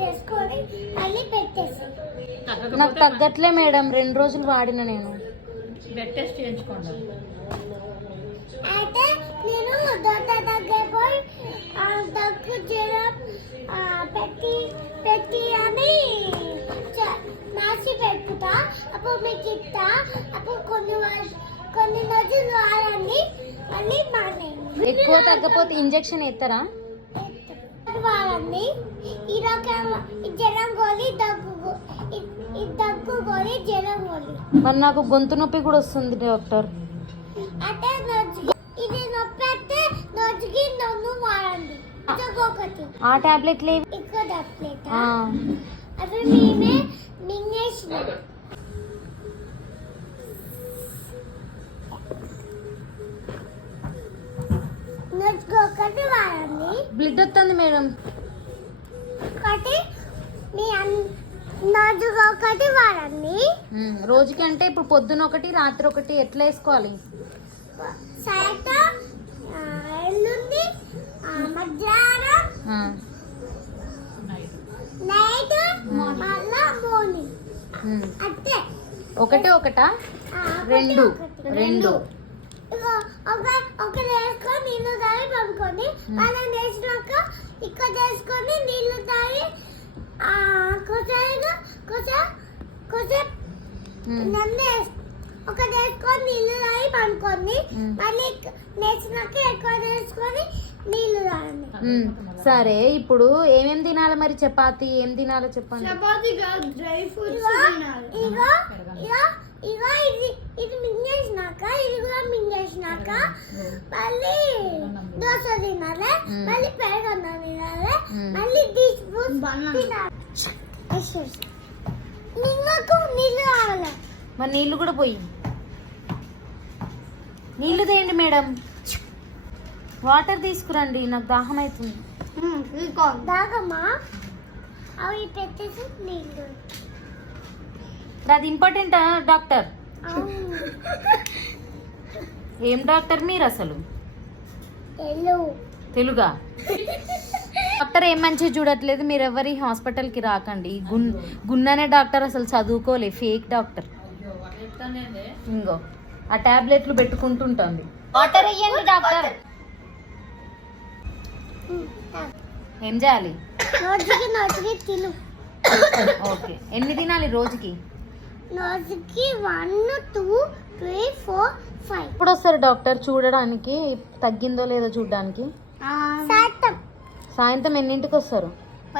చేసుకొని మళ్ళీ పెట్టేసి. నాకు తగ్గట్లే మేడం, 2 రోజులు వాడిన నేను. బ్లడ్ టెస్ట్ చేయించుకోండి. అయితే నేను డాక్టర్ దగ్గర పోయి దగ్గు జ్వరం పెట్టి అని మాసి పెట్టుతా, అప్పుడు మీకు ఇస్తా. అప్పుడు కొన్ని రోజులు వాడండి, మళ్ళీ మానేయండి. ఎక్కువ తగ్గపోతే ఇంజెక్షన్ ఎత్తారా? వాడండి. ఈరోజు జ్వరం గోలి దగ్గు గోలి జ్వరం గోలి. మరి నాకు గొంతు నొప్పి కూడా వస్తుంది డాక్టర్. అంటే ఇది నొప్పి అయితే రోజుకి 2 వాడండి. ఒకటి ఆ టాబ్లెట్లు ఎక్కువ టాబ్లెట్ అవి మేమే మింగేసినాం. రోజుకి ఒకటి వాడండి. బ్లడ్ వస్తుంది మేడం. ఒకటి మీ రోజుకి ఒకటి వాడండి. రోజుకి అంటే ఇప్పుడు పొద్దున ఒకటి రాత్రి ఒకటి ఎట్లా వేసుకోవాలి? సాయంత్రం ఎల్లుండి మధ్యాహ్నం నైట్ మళ్ళా మార్నింగ్. అంతే. ఒకటా 2 ఒకటి వేసుకొని నీళ్ళు తాగి పడుకోండి. మళ్ళీ వేసినాక ఇక్కడ చేసుకొని నీళ్ళు తాగి ఒకటి వేసుకొని నీళ్ళు తాగి పడుకోండి. మళ్ళీ నేసినాక ఎక్కువ వేసుకొని నీళ్ళు తాగండి. సరే, ఇప్పుడు ఏమేం తినాలి మరి? చపాతి ఏం తినాలో చెప్పండి. డ్రై ఫ్రూట్స్ ఇగో ఇది మింగేసినాక ఇది కూడా మింగేసినాక మళ్ళీ దోశ తినాలి, మళ్ళీ పెరుగన్నం తినాలి, మళ్ళీ నిమ్మకు నీళ్ళు కావాలి. మరి నీళ్ళు కూడా పోయి నీళ్ళు తేయండి మేడం. వాటర్ తీసుకురండి, నాకు దాహం అవుతుంది. దాగమ్మా అవి పెట్టేసి నీళ్ళు. అది ఇంపార్టెంట్ డాక్టర్. ఏం డాక్టర్ మీరు అసలు? తెలుగా? డాక్టర్ ఏం మంచిగా చూడట్లేదు. మీరు ఎవరి హాస్పిటల్కి రాకండి. గున్ననే డాక్టర్ అసలు చదువుకోలే, ఫేక్ డాక్టర్. ఇంకో ఆ టాబ్లెట్లు పెట్టుకుంటుంటుంది. వాటర్ వేయండి డాక్టర్. ఏం చేయాలి? రోజుకి తిను. ఓకే, ఎన్ని తినాలి రోజుకి? రోజుకి 1 2 3 4 5. ఇప్పుడు వస్తారు డాక్టర్ చూడడానికి, తగ్గిందో లేదో చూడడానికి? సాయంత్రం సాయంత్రం ఎన్నింటికి వస్తారు?